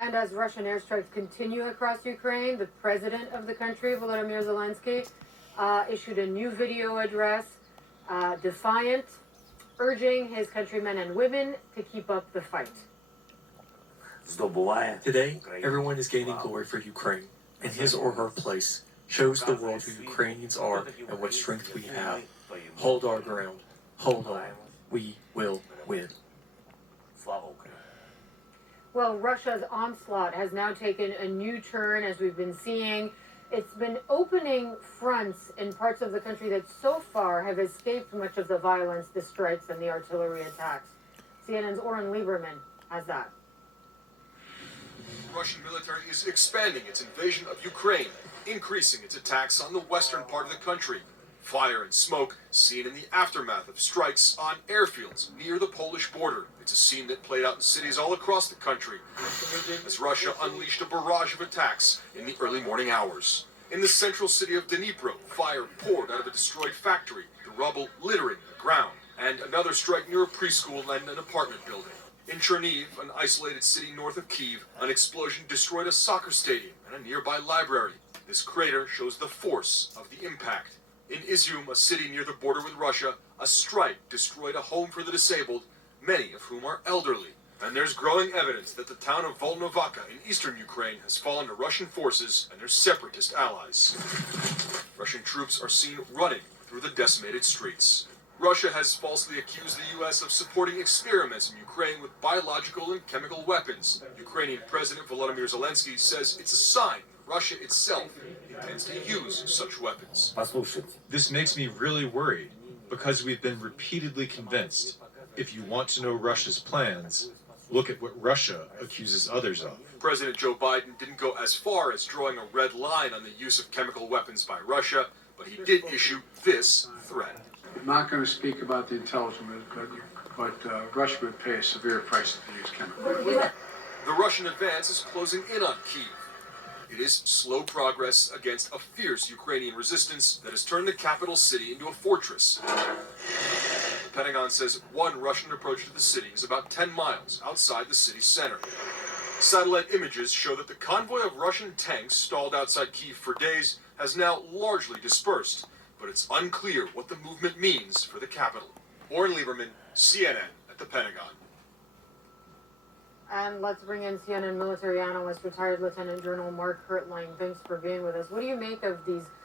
And as Russian airstrikes continue across Ukraine, the president of the country, Volodymyr Zelensky, issued a new video address, defiant, urging his countrymen and women to keep up the fight. Today, everyone is gaining glory for Ukraine, and his or her place shows the world who Ukrainians are and what strength we have. Hold our ground. Hold on. We will win. Well, Russia's onslaught has now taken a new turn, as we've been seeing. It's been opening fronts in parts of the country that so far have escaped much of the violence, the strikes, and the artillery attacks. CNN's Oren Lieberman has that. The Russian military is expanding its invasion of Ukraine, increasing its attacks on the western part of the country. Fire and smoke seen in the aftermath of strikes on airfields near the Polish border. It's a scene that played out in cities all across the country as Russia unleashed a barrage of attacks in the early morning hours. In the central city of Dnipro, fire poured out of a destroyed factory, the rubble littering the ground, and another strike near a preschool and an apartment building. In Chernihiv, an isolated city north of Kyiv, an explosion destroyed a soccer stadium and a nearby library. This crater shows the force of the impact. In Izium, a city near the border with Russia, a strike destroyed a home for the disabled, many of whom are elderly. And there's growing evidence that the town of Volnovakha in eastern Ukraine has fallen to Russian forces and their separatist allies. Russian troops are seen running through the decimated streets. Russia has falsely accused the U.S. of supporting experiments in Ukraine with biological and chemical weapons. Ukrainian President Volodymyr Zelensky says it's a sign that Russia itself intends to use such weapons. This makes me really worried because we've been repeatedly convinced if you want to know Russia's plans, look at what Russia accuses others of. President Joe Biden didn't go as far as drawing a red line on the use of chemical weapons by Russia, but he did issue this threat. I'm not going to speak about the intelligence, but Russia would pay a severe price if they use chemical weapons. The Russian advance is closing in on Kyiv. It is slow progress against a fierce Ukrainian resistance that has turned the capital city into a fortress. The Pentagon says one Russian approach to the city is about 10 miles outside the city's center. Satellite images show that the convoy of Russian tanks stalled outside Kyiv for days has now largely dispersed, but it's unclear what the movement means for the capital. Oren Lieberman, CNN at the Pentagon. And let's bring in CNN military analyst, retired Lieutenant Colonel Mark Hertling. Thanks for being with us. What do you make of these